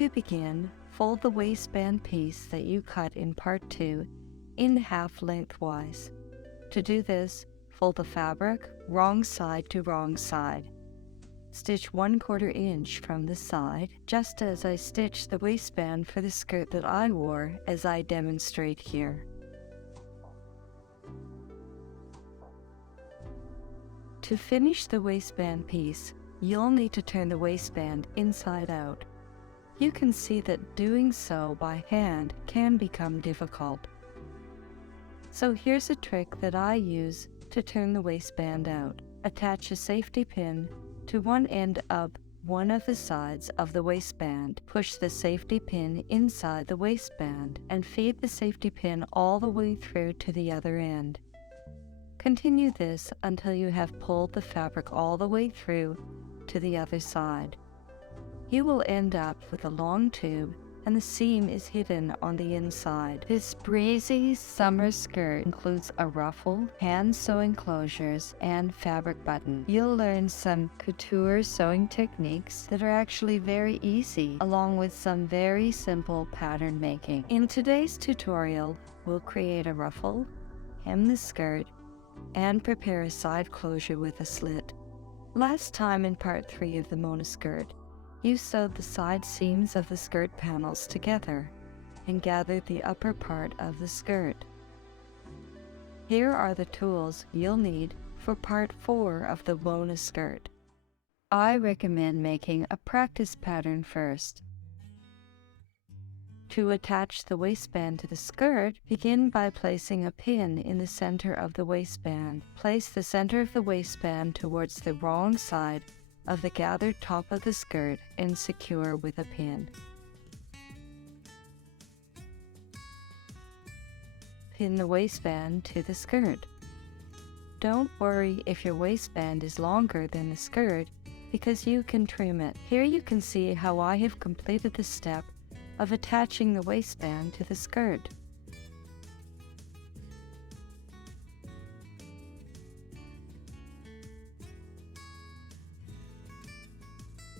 To begin, fold the waistband piece that you cut in part 2 in half lengthwise. To do this, fold the fabric wrong side to wrong side. Stitch 1/4 inch from the side, just as I stitched the waistband for the skirt that I wore, as I demonstrate here. To finish the waistband piece, you'll need to turn the waistband inside out. You can see that doing so by hand can become difficult. So here's a trick that I use to turn the waistband out. Attach a safety pin to one end of one of the sides of the waistband. Push the safety pin inside the waistband and feed the safety pin all the way through to the other end. Continue this until you have pulled the fabric all the way through to the other side. You will end up with a long tube and the seam is hidden on the inside. This breezy summer skirt includes a ruffle, hand sewing closures, and fabric button. You'll learn some couture sewing techniques that are actually very easy, along with some very simple pattern making. In today's tutorial, we'll create a ruffle, hem the skirt, and prepare a side closure with a slit. Last time in part 3 of the Mona skirt, you sewed the side seams of the skirt panels together and gathered the upper part of the skirt. Here are the tools you'll need for part 4 of the Mona skirt. I recommend making a practice pattern first. To attach the waistband to the skirt, begin by placing a pin in the center of the waistband. Place the center of the waistband towards the wrong side of the gathered top of the skirt and secure with a pin. Pin the waistband to the skirt. Don't worry if your waistband is longer than the skirt, because you can trim it. Here you can see how I have completed the step of attaching the waistband to the skirt.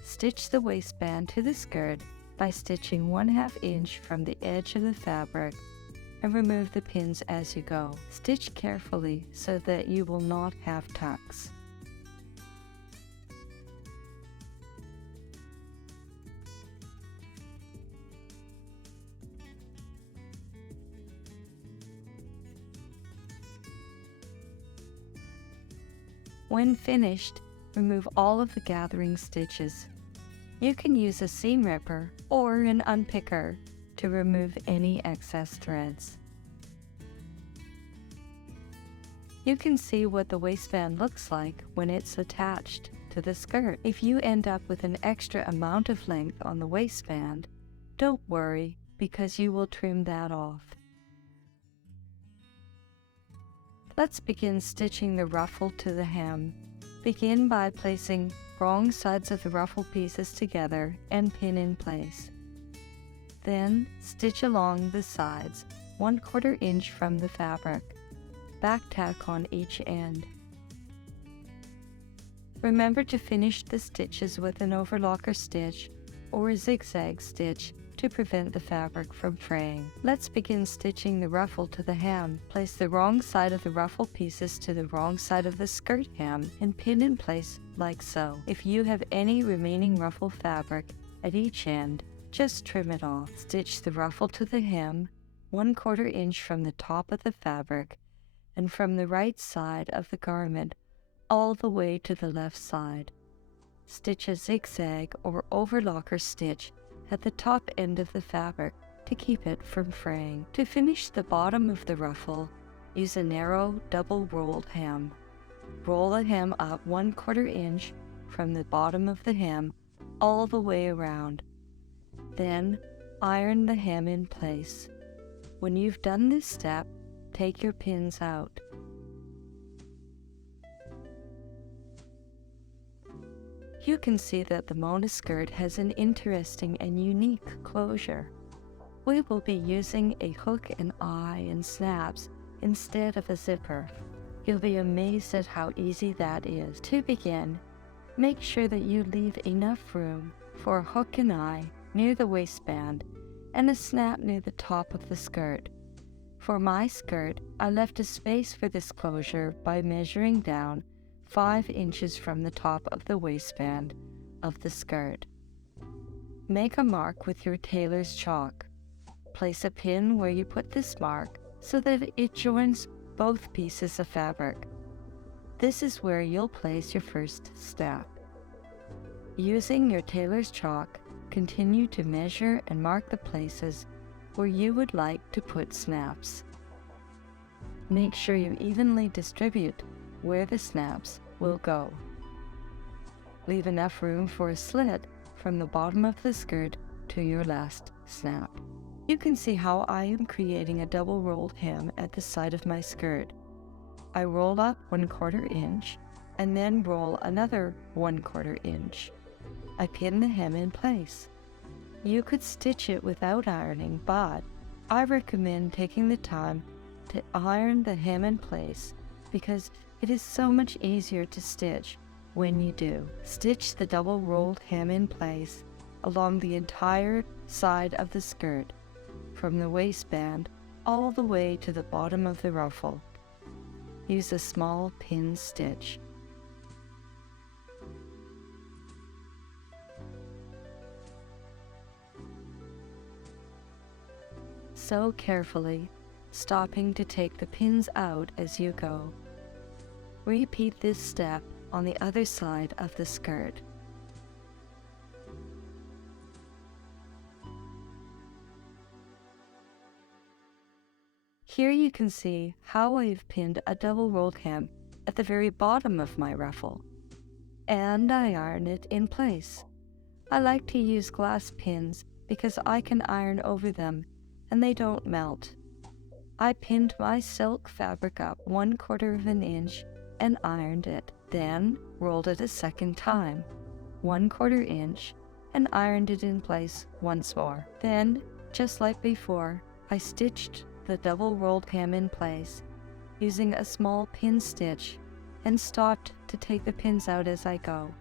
Stitch the waistband to the skirt by stitching 1/2 inch from the edge of the fabric and remove the pins as you go. Stitch carefully so that you will not have tucks. When finished, remove all of the gathering stitches. You can use a seam ripper or an unpicker to remove any excess threads. You can see what the waistband looks like when it's attached to the skirt. If you end up with an extra amount of length on the waistband, don't worry, because you will trim that off. Let's begin stitching the ruffle to the hem. Begin by placing wrong sides of the ruffle pieces together and pin in place. Then stitch along the sides 1/4 inch from the fabric. Back tack on each end. Remember to finish the stitches with an overlocker stitch or a zigzag stitch to prevent the fabric from fraying. Let's begin stitching the ruffle to the hem. Place the wrong side of the ruffle pieces to the wrong side of the skirt hem and pin in place like so. If you have any remaining ruffle fabric at each end, just trim it off. Stitch the ruffle to the hem 1/4 inch from the top of the fabric and from the right side of the garment all the way to the left side. Stitch a zigzag or overlocker stitch at the top end of the fabric to keep it from fraying. To finish the bottom of the ruffle, use a narrow double-rolled hem. Roll the hem up 1/4 inch from the bottom of the hem all the way around. Then iron the hem in place. When you've done this step, take your pins out. You can see that the Mona skirt has an interesting and unique closure. We will be using a hook and eye and snaps instead of a zipper. You'll be amazed at how easy that is. To begin, make sure that you leave enough room for a hook and eye near the waistband and a snap near the top of the skirt. For my skirt, I left a space for this closure by measuring down 5 inches from the top of the waistband of the skirt. Make a mark with your tailor's chalk. Place a pin where you put this mark so that it joins both pieces of fabric. This is where you'll place your first snap. Using your tailor's chalk, continue to measure and mark the places where you would like to put snaps. Make sure you evenly distribute where the snaps will go. Leave enough room for a slit from the bottom of the skirt to your last snap. You can see how I am creating a double rolled hem at the side of my skirt. I roll up 1/4 inch and then roll another 1/4 inch. I pin the hem in place. You could stitch it without ironing, but I recommend taking the time to iron the hem in place because it is so much easier to stitch when you do. Stitch the double rolled hem in place along the entire side of the skirt, from the waistband all the way to the bottom of the ruffle. Use a small pin stitch. Sew carefully, stopping to take the pins out as you go. Repeat this step on the other side of the skirt. Here you can see how I've pinned a double rolled hem at the very bottom of my ruffle, and I iron it in place. I like to use glass pins because I can iron over them and they don't melt. I pinned my silk fabric up 1/4 inch and ironed it, then rolled it a second time, 1/4 inch, and ironed it in place once more. Then, just like before, I stitched the double rolled hem in place using a small pin stitch and stopped to take the pins out as I go.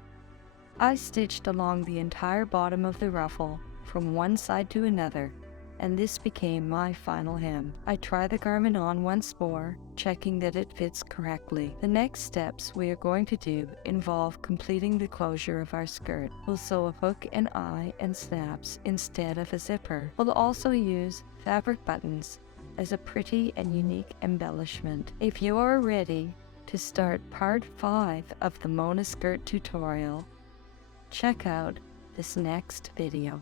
I stitched along the entire bottom of the ruffle from one side to another, and this became my final hem. I try the garment on once more, checking that it fits correctly. The next steps we are going to do involve completing the closure of our skirt. We'll sew a hook and eye and snaps instead of a zipper. We'll also use fabric buttons as a pretty and unique embellishment. If you are ready to start part 5 of the Mona skirt tutorial, check out this next video.